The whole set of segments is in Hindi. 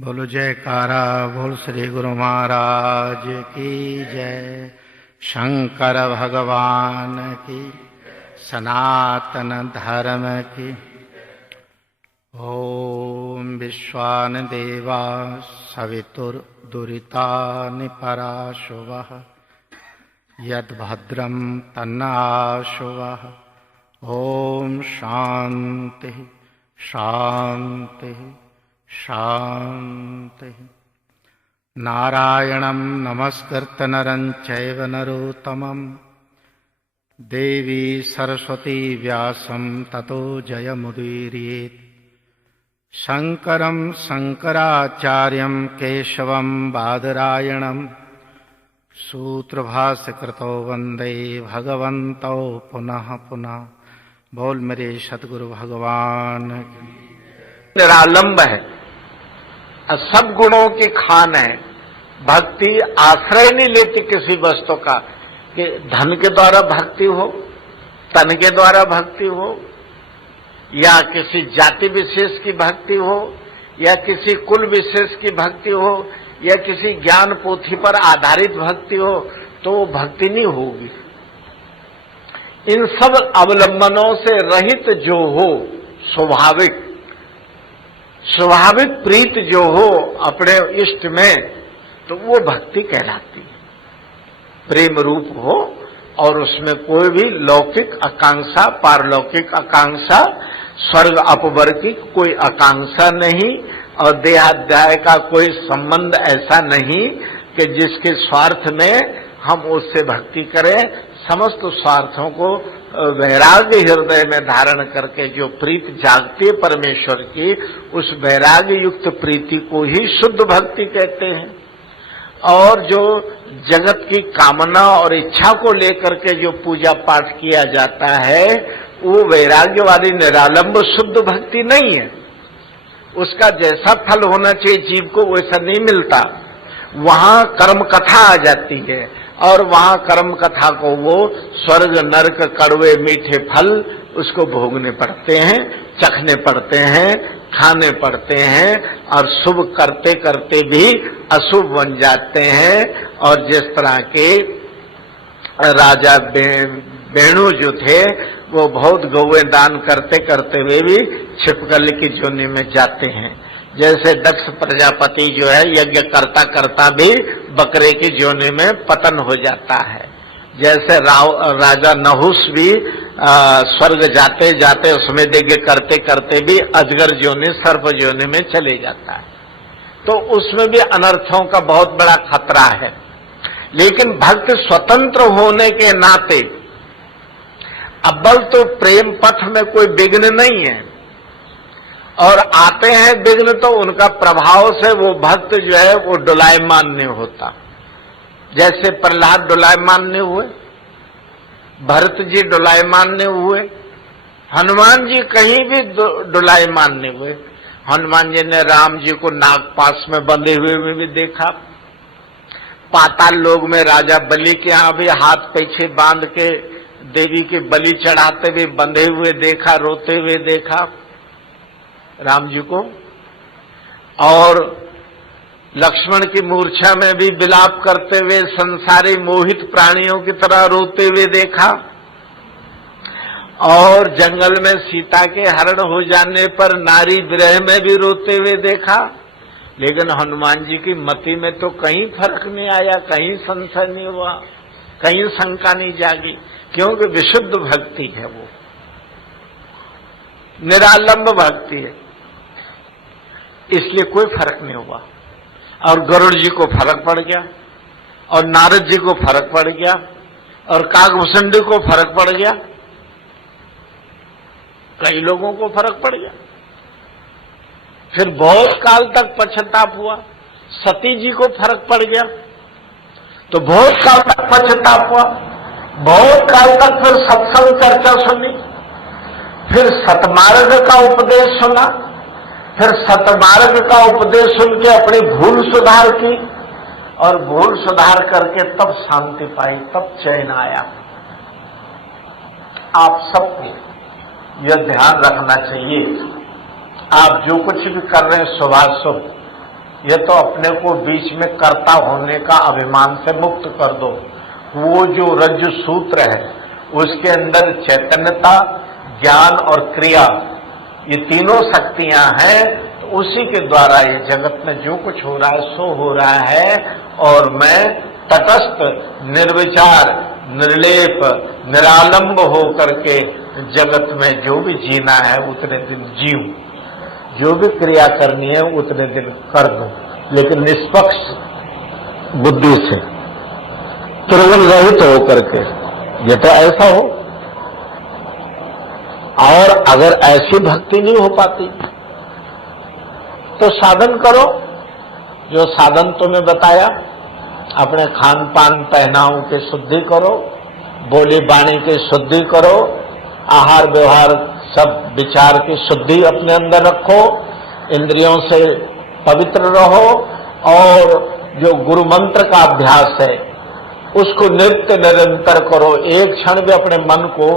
बोलो जयकारा बोल श्री गुरु महाराज की जय। शंकर भगवान की, सनातन धर्म की। ओम विश्वान देवा सवितुर्दुरितानि पराशुवः यद्भद्रं तन्नाशुवः। ओम शांति शांति शांति। नारायणं नमस्कृत्य नरं चैव नरोत्तमं देवी सरस्वती व्यासं ततो जयमुदीरयेत्। शंकरं शंकराचार्यं केशवं बादरायणं सूत्रभाष्यकृतो वन्दे भगवन्तौ पुनः पुनः। बोल मेरे सतगुरु भगवान की। निरालंब है, सब गुणों की खान है। भक्ति आश्रय नहीं लेती किसी वस्तु का, कि धन के द्वारा भक्ति हो, तन के द्वारा भक्ति हो, या किसी जाति विशेष की भक्ति हो, या किसी कुल विशेष की भक्ति हो, या किसी ज्ञान पोथी पर आधारित भक्ति हो, तो वो भक्ति नहीं होगी। इन सब अवलंबनों से रहित जो हो, स्वाभाविक प्रीत जो हो अपने इष्ट में, तो वो भक्ति कहलाती है। प्रेम रूप हो और उसमें कोई भी लौकिक आकांक्षा, पारलौकिक आकांक्षा, स्वर्ग अपवर्ग की कोई आकांक्षा नहीं, और देहाध्याय का कोई संबंध ऐसा नहीं कि जिसके स्वार्थ में हम उससे भक्ति करें। समस्त स्वार्थों को वैराग्य हृदय में धारण करके जो प्रीति जागती है परमेश्वर की, उस वैराग्य युक्त प्रीति को ही शुद्ध भक्ति कहते हैं। और जो जगत की कामना और इच्छा को लेकर के जो पूजा पाठ किया जाता है, वो वैराग्यवादी निरालंब शुद्ध भक्ति नहीं है। उसका जैसा फल होना चाहिए जीव को, वैसा नहीं मिलता। वहां कर्म कथा आ जाती है, और वहां कर्म कथा को वो स्वर्ग नरक कड़वे मीठे फल उसको भोगने पड़ते हैं, चखने पड़ते हैं, खाने पड़ते हैं, और शुभ करते करते भी अशुभ बन जाते हैं। और जिस तरह के राजा वेणु जो थे, वो बहुत गौएं दान करते करते हुए भी छिपकली की जोनी में जाते हैं। जैसे दक्ष प्रजापति जो है यज्ञ करता करता भी बकरे की जोनी में पतन हो जाता है। जैसे राजा नहुस भी स्वर्ग जाते जाते उसमें यज्ञ करते करते भी अजगर जोनी, सर्प जोनी में चले जाता है। तो उसमें भी अनर्थों का बहुत बड़ा खतरा है। लेकिन भक्त स्वतंत्र होने के नाते अव्वल तो प्रेम पथ में कोई विघ्न नहीं है, और आते हैं विघ्न तो उनका प्रभाव से वो भक्त जो है वो डोलायमान नहीं होता। जैसे प्रहलाद डोलायमान नहीं हुए, भरत जी डोलायमान नहीं हुए, हनुमान जी कहीं भी डोलायमान नहीं हुए। हनुमान जी ने राम जी को नागपाश में बंधे हुए भी देखा, पाताल लोक में राजा बलि के यहां भी हाथ पीछे बांध के देवी के बलि चढ़ाते हुए बंधे हुए देखा, रोते हुए देखा राम जी को। और लक्ष्मण की मूर्छा में भी विलाप करते हुए संसारी मोहित प्राणियों की तरह रोते हुए देखा। और जंगल में सीता के हरण हो जाने पर नारी विरह में भी रोते हुए देखा। लेकिन हनुमान जी की मति में तो कहीं फर्क नहीं आया, कहीं संशय नहीं हुआ, कहीं शंका नहीं जागी, क्योंकि विशुद्ध भक्ति है, वो निरालंब भक्ति है, इसलिए कोई फर्क नहीं हुआ। और गरुड़ जी को फर्क पड़ गया, और नारद जी को फर्क पड़ गया, और काकभूषुंडी को फर्क पड़ गया, कई लोगों को फर्क पड़ गया। फिर बहुत काल तक पश्चाताप हुआ, सती जी को फर्क पड़ गया, तो बहुत काल तक पश्चाताप हुआ। बहुत काल तक फिर सत्संग चर्चा सुनी, फिर सतमार्ग का उपदेश सुना, फिर सतमार्ग का उपदेश सुन के अपनी भूल सुधार की, और भूल सुधार करके तब शांति पाई, तब चैन आया। आप सबको यह ध्यान रखना चाहिए, आप जो कुछ भी कर रहे हैं शुभाशुभ, ये तो अपने को बीच में कर्ता होने का अभिमान से मुक्त कर दो। वो जो रज्जु सूत्र है उसके अंदर चैतन्यता, ज्ञान और क्रिया, ये तीनों शक्तियां हैं। तो उसी के द्वारा ये जगत में जो कुछ हो रहा है सो हो रहा है, और मैं तटस्थ, निर्विचार, निर्लेप, निरालंब हो करके जगत में जो भी जीना है उतने दिन जीऊं, जो भी क्रिया करनी है उतने दिन कर दूं, लेकिन निष्पक्ष बुद्धि से, त्रिगुण रहित हो करके। ये तो ऐसा हो। और अगर ऐसी भक्ति नहीं हो पाती तो साधन करो, जो साधन तुम्हें बताया। अपने खान पान पहनाव की शुद्धि करो, बोली बाणी की शुद्धि करो, आहार व्यवहार सब विचार की शुद्धि अपने अंदर रखो, इंद्रियों से पवित्र रहो, और जो गुरु मंत्र का अभ्यास है उसको नित्य निरंतर करो। एक क्षण भी अपने मन को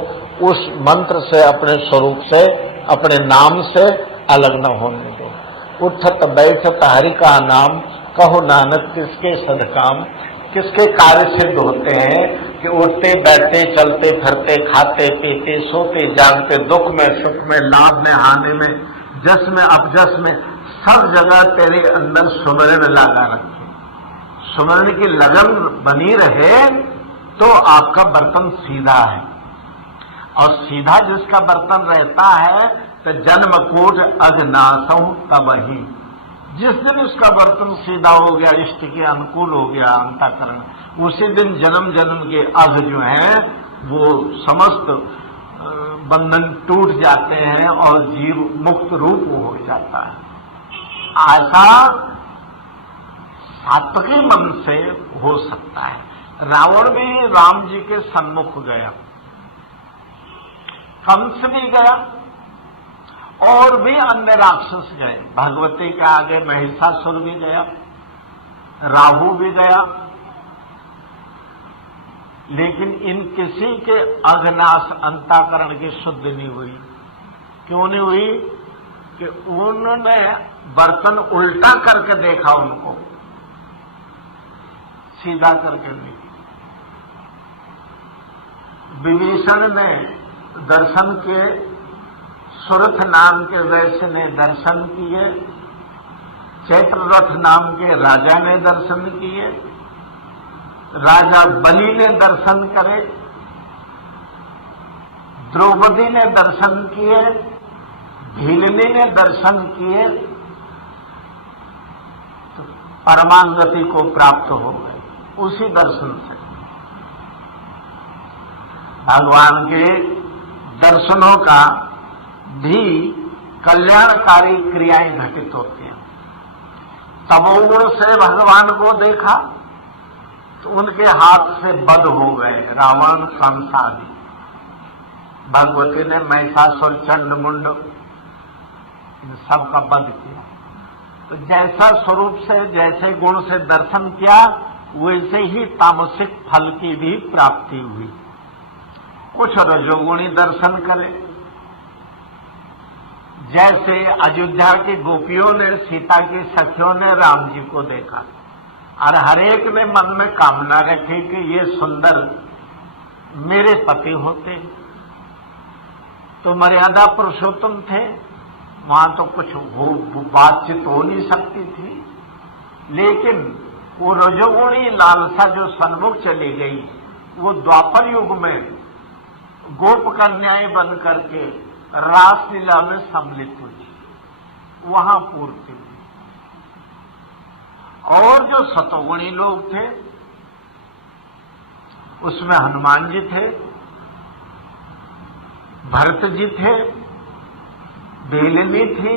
उस मंत्र से, अपने स्वरूप से, अपने नाम से अलग न होने दो। उठत बैठत हरि का नाम, कहो नानक किसके सदकाम। किसके कार्य सिद्ध होते हैं कि उठते बैठते चलते फिरते खाते पीते सोते जागते, दुख में सुख में, लाभ में हानि में, जस में अपजस में, सब जगह तेरे अंदर सुमरण लगा रखे। सुमरण की लगन बनी रहे तो आपका बर्तन सीधा है, और सीधा जिसका बर्तन रहता है तो जन्म कोट अघनासौ तबहि। जिस दिन उसका बर्तन सीधा हो गया, इष्ट के अनुकूल हो गया अंतःकरण, उसी दिन जन्म जन्म के अघ जो है वो समस्त बंधन टूट जाते हैं और जीव मुक्त रूप हो जाता है। ऐसा सात्विकी मन से हो सकता है। रावण भी राम जी के सन्मुख गया, कंस भी गया, और भी अन्य राक्षस गए। भगवती के आगे महिषासुर भी गया, राहु भी गया, लेकिन इन किसी के अघनाश अंतःकरण की शुद्धि नहीं हुई। क्यों नहीं हुई? कि उन्होंने बर्तन उल्टा करके देखा, उनको सीधा करके नहीं। विभीषण ने दर्शन किए, सुरथ नाम के वैश्य ने दर्शन किए, चैत्ररथ नाम के राजा ने दर्शन किए, राजा बलि ने दर्शन करे, द्रौपदी ने दर्शन किए, भीलनी ने दर्शन किए, तो परमागति को प्राप्त हो गए उसी दर्शन से। भगवान के दर्शनों का भी कल्याणकारी क्रियाएं घटित होती हैं। तमोगुण से भगवान को देखा तो उनके हाथ से बध हो गए रावण, कंस आदि। भगवती ने महिषासुर, चंड मुंड इन सब का वध किया। तो जैसा स्वरूप से, जैसे गुण से दर्शन किया, वैसे ही तामसिक फल की भी प्राप्ति हुई। कुछ रजोगुणी दर्शन करे, जैसे अयोध्या की गोपियों ने, सीता की सखियों ने राम जी को देखा, और हरेक ने मन में कामना रखी कि ये सुंदर मेरे पति होते, तो मर्यादा पुरुषोत्तम थे, वहां तो कुछ बातचीत हो नहीं सकती थी। लेकिन वो रजोगुणी लालसा जो सन्मुख चली गई, वो द्वापर युग में गोप कन्याएं बन करके रासलीला में सम्मिलित हुई, वहां पूर्ति हुई। और जो सतोगुणी लोग थे उसमें हनुमान जी थे, भरत जी थे, बेलिनी थी,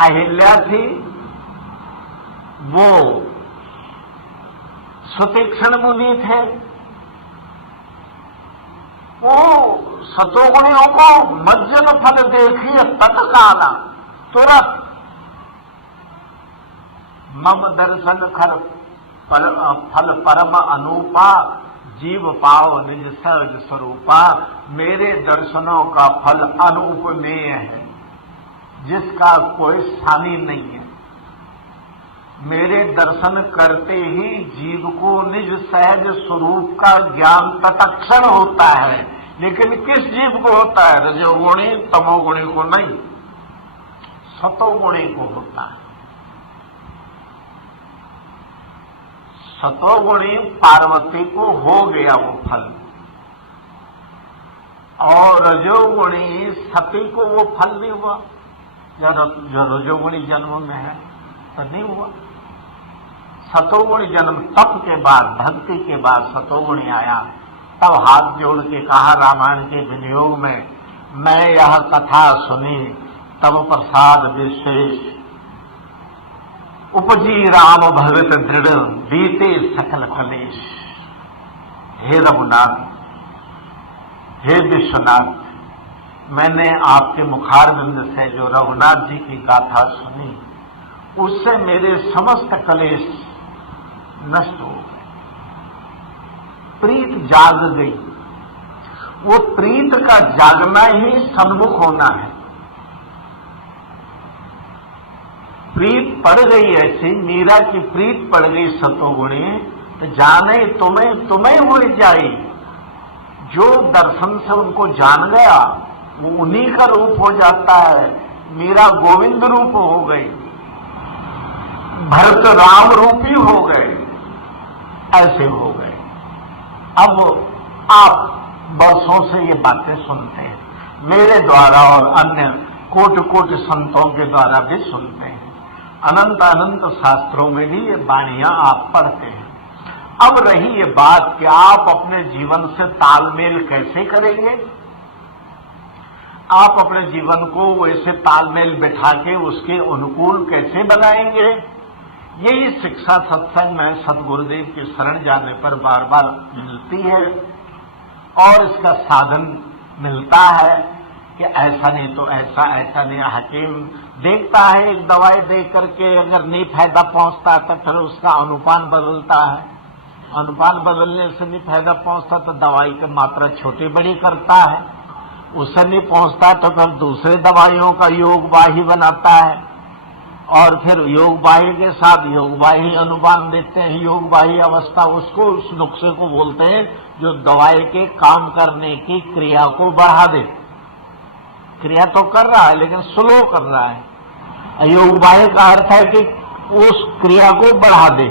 अहिल्या थी, वो सुतीक्ष्ण मुनि थे। वो सतोगुणियों को मज्जन फल देखिए तत्काला, तुरंत मम दर्शन खर फल परम अनूपा, जीव पाओ निज सहज स्वरूपा। मेरे दर्शनों का फल अनुपमेय है, जिसका कोई सानी नहीं है। दर्शन करते ही जीव को निज सहज स्वरूप का ज्ञान तत्क्षण होता है। लेकिन किस जीव को होता है? रजोगुणी तमोगुणी को नहीं, सतोगुणी को होता है। सतोगुणी पार्वती को हो गया वो फल, और रजोगुणी सती को वो फल नहीं हुआ। जो रजोगुणी जन्म में है तो नहीं हुआ। सतोगुणी जन्म तप के बाद, भक्ति के बाद सतोगुणी आया। तब हाथ जोड़ के कहा रामायण के विनियोग में, मैं यह कथा सुनी तब प्रसाद विशेष, उपजी राम भगत दृढ़ बीते सकल कलेश। हे रघुनाथ, हे विश्वनाथ, मैंने आपके मुखारविंद से जो रघुनाथ जी की गाथा सुनी, उससे मेरे समस्त कलेश नष्ट हो गए। प्रीत जाग गई। वो प्रीत का जागना ही सन्मुख होना है। प्रीत पड़ गई ऐसी, मीरा की प्रीत पड़ गई सतोगुणी, तो जाने तुम्हें तुम्हें हो जाई। जो दर्शन से उनको जान गया वो उन्हीं का रूप हो जाता है। मीरा गोविंद रूप हो गई, भरत राम रूपी हो गए, ऐसे हो गए। अब आप वर्षों से ये बातें सुनते हैं, मेरे द्वारा और अन्य कोटि कोटि संतों के द्वारा भी सुनते हैं। अनंत अनंत शास्त्रों में भी ये वाणियां आप पढ़ते हैं। अब रही ये बात कि आप अपने जीवन से तालमेल कैसे करेंगे, आप अपने जीवन को वैसे तालमेल बिठा के उसके अनुकूल कैसे बनाएंगे, यही शिक्षा सत्संग में सदगुरुदेव की शरण जाने पर बार बार मिलती है। और इसका साधन मिलता है कि ऐसा नहीं तो ऐसा, ऐसा नहीं। हकीम देखता है एक दवाई दे करके, अगर नहीं फायदा पहुंचता तो फिर उसका अनुपान बदलता है। अनुपान बदलने से नहीं फायदा पहुंचता तो दवाई की मात्रा छोटी बड़ी करता है। उससे नहीं पहुंचता तो फिर दूसरे दवाइयों का योगवाही बनाता है, और फिर योगवाही के साथ योगवाही अनुपान देते हैं। योगवाही अवस्था उसको, उस नुस्खे को बोलते हैं जो दवाई के काम करने की क्रिया को बढ़ा दे। क्रिया तो कर रहा है लेकिन स्लो कर रहा है। योगवाही का अर्थ है कि उस क्रिया को बढ़ा दे।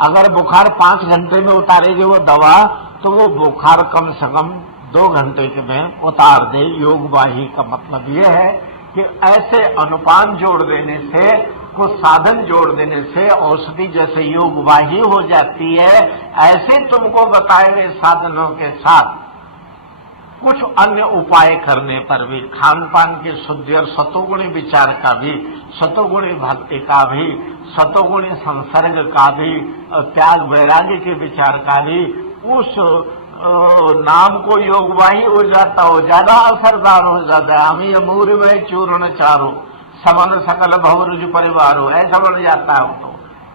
अगर बुखार 5 घंटे में उतारेगी वो दवा, तो वो बुखार कम से कम 2 घंटे में उतार दे। योगवाही का मतलब ये है कि ऐसे अनुपान जोड़ देने से, कुछ साधन जोड़ देने से औषधि जैसे योगवाही हो जाती है, ऐसे तुमको बताए गए साधनों के साथ कुछ अन्य उपाय करने पर भी, खान पान की शुद्धि और सतोगुणी विचार का भी, सतोगुणी भक्ति का भी, सतोगुणी संसर्ग का भी, त्याग वैराग्य के विचार का भी, उस नाम को योगवाही हो जाता हो, ज्यादा असरदार हो जाता है। हमें अमूर में चूर्ण चारो समन सकल भवरुज परिवार हो, ऐसा बन जाता है।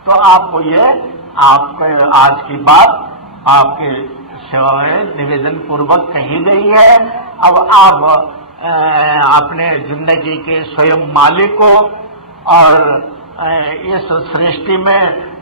तो आपको ये आपके आज की बात आपके सेवा में निवेदन पूर्वक कही गई है। अब आप अपने जिंदगी के स्वयं मालिक हो और इस सृष्टि में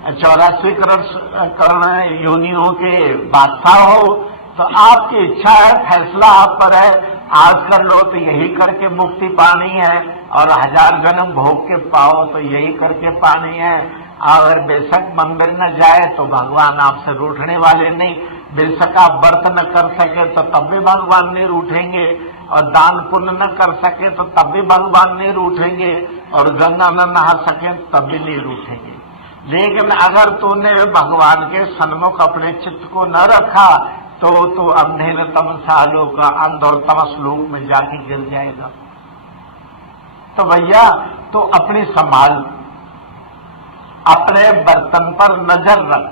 84 करोड़ योनियों के बादशाह हो, तो आपकी इच्छा है, फैसला आप पर है। आज कर लो तो यही करके मुक्ति पानी है, और 1000 जन्म भोग के पाओ तो यही करके पानी है। अगर बेशक मंदिर न जाए तो भगवान आपसे रूठने वाले नहीं, बेशक आप व्रत न कर सके तो तब भी भगवान नहीं रूठेंगे, और दान पुण्य न कर सके तो तब भी भगवान नहीं रूठेंगे, और गंगा न नहा सके तब भी नहीं रूठेंगे। लेकिन अगर तूने भगवान के सन्मुख अपने चित्त को न रखा तो अंधे न तमसालों का अंध और तमस लोक में जाके गिर जाएगा। तो भैया तो अपनी संभाल, अपने बर्तन पर नजर रख,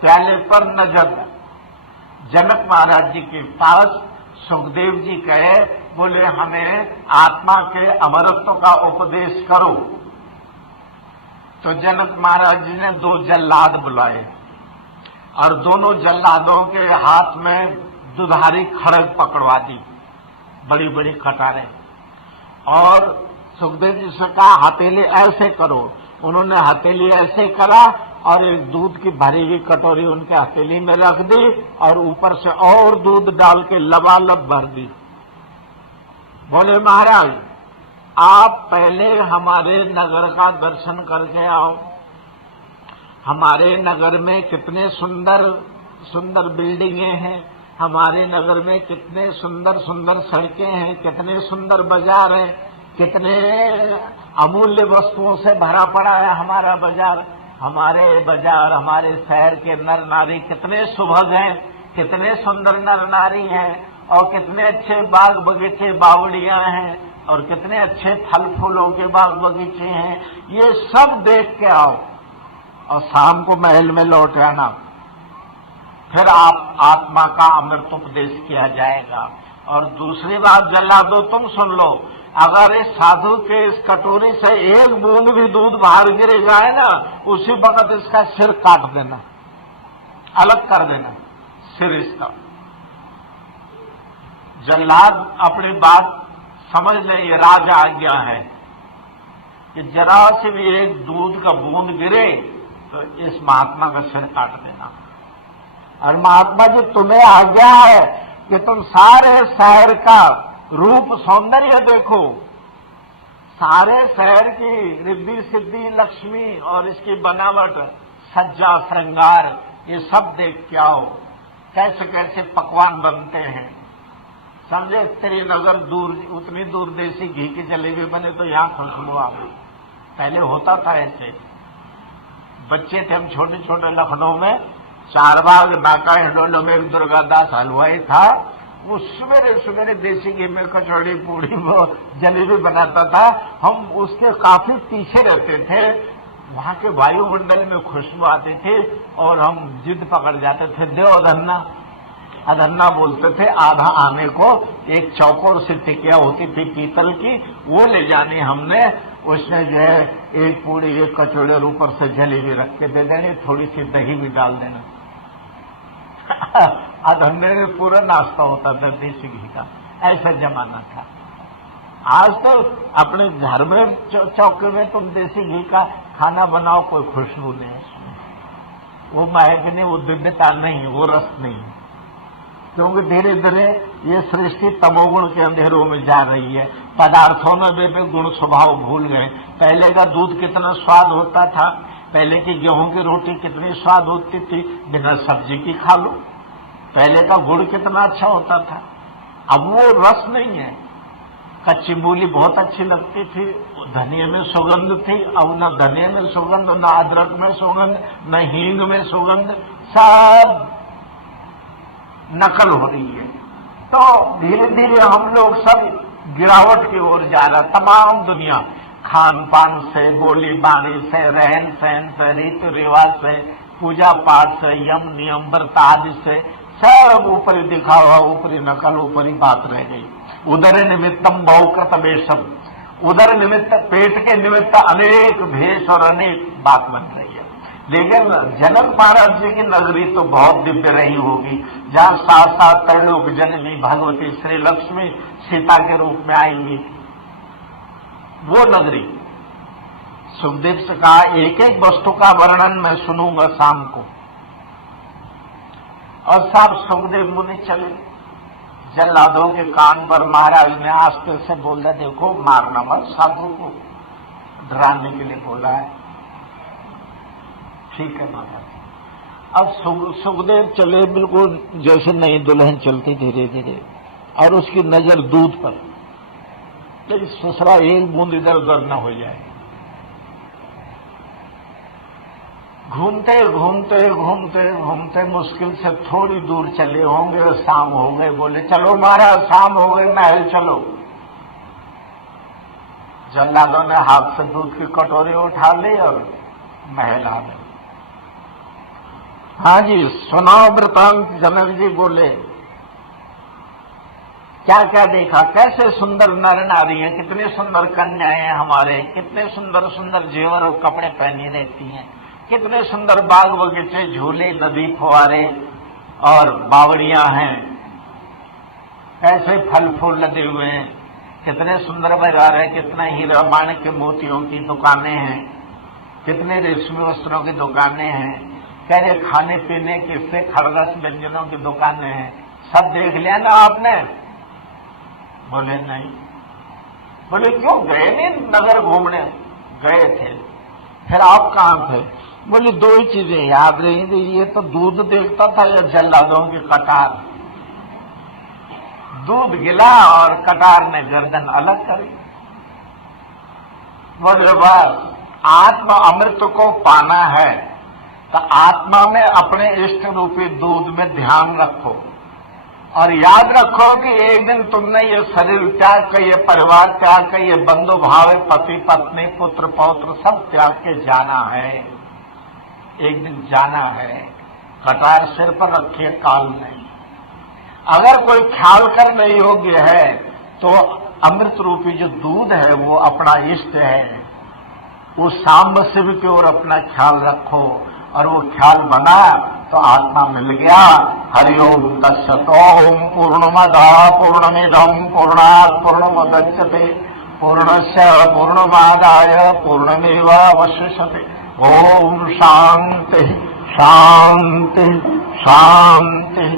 प्याले पर नजर रख। जनक महाराज जी के पास सुखदेव जी कहे, बोले हमें आत्मा के अमरत्व का उपदेश करो। तो जनक महाराज जी ने 2 जल्लाद बुलाए, और दोनों जल्लादों के हाथ में दुधारी खड़ग पकड़वा दी, बड़ी बड़ी कटारें, और सुखदेव जी से कहा हथेली ऐसे करो, उन्होंने हथेली ऐसे करा और एक दूध की भरी हुई कटोरी उनके हथेली में रख दी और ऊपर से और दूध डाल के लबालब भर दी। बोले महाराज आप पहले हमारे नगर का दर्शन करके आओ। हमारे नगर में कितने सुंदर सुंदर बिल्डिंगें हैं, हमारे नगर में कितने सुंदर सुंदर सड़कें हैं, कितने सुंदर बाजार हैं, कितने अमूल्य वस्तुओं से भरा पड़ा है हमारा बाजार। हमारे बाजार, हमारे शहर के नर नारी कितने सुभग हैं, कितने सुंदर नर नारी हैं, और कितने अच्छे बाग बगीचे बावड़ियां हैं, और कितने अच्छे फल फूलों के बाग बगीचे हैं। ये सब देख के आओ और शाम को महल में लौट आना। फिर आप आत्मा का अमृत उपदेश किया जाएगा। और दूसरी बात जल्लादो तुम सुन लो, अगर इस साधु के इस कटोरी से एक बूंद भी दूध बाहर गिर जाए ना, उसी वक्त इसका सिर काट देना, अलग कर देना सिर इसका। जल्लाद अपनी बात समझ ले, ये राज आज्ञा है कि जरा से भी एक दूध का बूंद गिरे तो इस महात्मा का सिर काट देना। और महात्मा जी तुम्हें आज्ञा है कि तुम सारे शहर का रूप सौंदर्य देखो, सारे शहर की रिद्धि सिद्धि लक्ष्मी और इसकी बनावट सज्जा श्रृंगार ये सब देख के आओ, कैसे कैसे पकवान बनते हैं। समझे श्रीनगर दूर, उतनी दूर देसी घी की जलेबी बने तो यहाँ खुशबू आ गई। पहले होता था ऐसे, बच्चे थे हम छोटे छोटे, लखनऊ में चारबाग नाका हिंडोलो में एक दुर्गादास हलवाई था। वो सवेरे सवेरे देसी घी में कचौड़ी पूड़ी वो जलेबी बनाता था। हम उसके काफी पीछे रहते थे, वहां के वायुमंडल में खुशबू आती थी और हम जिद पकड़ जाते थे, दो अधन्ना, अधन्ना बोलते थे आधा आने को। एक चौकोर सी टिकिया होती थी पीतल की, वो ले जानी हमने। उसमें जो है एक पूड़ी एक कचौड़े और ऊपर से जलेबी रख के दे देनी, थोड़ी सी दही भी डाल देना। अधन्ने में पूरा नाश्ता होता था देसी घी का, ऐसा जमाना था। आज तो अपने घर में चौके में तुम देसी घी का खाना बनाओ, कोई खुशबू नहीं उसमें, वो महक नहीं, वो दिव्यता नहीं, वो रस नहीं। क्योंकि धीरे धीरे ये सृष्टि तमोगुण के अंधेरों में जा रही है। पदार्थों में वे गुण स्वभाव भूल गए। पहले का दूध कितना स्वाद होता था, पहले की गेहूं की रोटी कितनी स्वाद होती थी, बिना सब्जी की खा लो। पहले का गुड़ कितना अच्छा होता था, अब वो रस नहीं है। कच्ची मूली बहुत अच्छी लगती थी, धनिया में सुगंध थी, अब न धनिया में सुगंध, न अदरक में सुगंध, न हींग में सुगंध, सब नकल हो रही है। तो धीरे धीरे हम लोग सब गिरावट की ओर जा रहा। तमाम दुनिया खान पान से, बोली बाणी से, रहन सहन से, रीति रिवाज से, पूजा पाठ से, यम नियम व्रत आदि से सब ऊपरी दिखावा, ऊपरी नकल, ऊपरी बात रह गई। उदर निमित्तम बहुकृत वेशम, उदर निमित्त पेट के निमित्त अनेक भेष और अनेक बात बन रही है। लेकिन जनक महाराज जी की नगरी तो बहुत दिव्य रही होगी, जहां साथ साथ त्रैलोक जननी भगवती श्री लक्ष्मी सीता के रूप में आएंगी। वो नगरी सुखदेव से कहा एक एक वस्तु का वर्णन मैं सुनूंगा शाम को। और साहब सुखदेव मुनि चले। जल्लादों के कान पर महाराज ने आस्ते से बोला, देखो मारना मत, साधु को डराने के लिए बोला है। ठीक है महाराज। अब सुखदेव चले बिल्कुल जैसे नई दुल्हन चलती धीरे धीरे, और उसकी नजर दूध पर, लेकिन ससुरा एक बूंद इधर उधर न हो जाए। घूमते घूमते घूमते घूमते मुश्किल से थोड़ी दूर चले होंगे और शाम हो गए। बोले चलो महाराज शाम हो गई, महल चलो। जल्लादों ने हाथ से दूध की कटोरी उठा ली और महल आ गए। हाँ जी सुनाओ वृतांत। जनक जी बोले क्या क्या देखा, कैसे सुंदर नर नारी हैं, कितने सुंदर कन्याएं हैं हमारे, कितने सुंदर सुंदर जेवर और कपड़े पहनी रहती हैं, कितने सुंदर बाग बगीचे, झूले, नदी फुहारे और बावड़ियां हैं, कैसे फल फूल लदे हुए हैं, कितने सुंदर बाजार है, कितना हीरा माणिक के मोतियों की दुकानें हैं। कितने रेशमी वस्त्रों की दुकानें हैं, कह रहे खाने पीने के से खड़रस व्यंजनों की दुकानें हैं, सब देख लिया ना आपने? बोले नहीं। बोले क्यों गए नहीं नगर घूमने? गए थे। फिर आप कहाँ थे? बोले दो ही चीजें याद रही थी, ये तो दूध देखता था या जल्लादों की कटार। दूध गिला और कटार ने गर्दन अलग करी। बोले बस आत्मा अमृत को पाना है तो आत्मा में अपने इष्ट रूपी दूध में ध्यान रखो और याद रखो कि एक दिन तुमने ये शरीर त्याग कर, ये परिवार त्याग कर, ये बंधु भाव, पति पत्नी पुत्र पौत्र सब त्याग के जाना है। एक दिन जाना है। कटार सिर पर रखिए, काल नहीं। अगर कोई ख्याल करने योग्य है तो अमृत रूपी जो दूध है वो अपना इष्ट है, उस सांब शिव की ओर अपना ख्याल रखो और वो ख्याल बना तो आत्मा मिल गया। हरिओम तत्सत्। ओम पूर्णमदः पूर्णमिदं पूर्णात् पूर्णमुदच्यते पूर्णस्य पूर्णमादाय पूर्णमेवावशिष्यते। ओम शांति शांति शांति।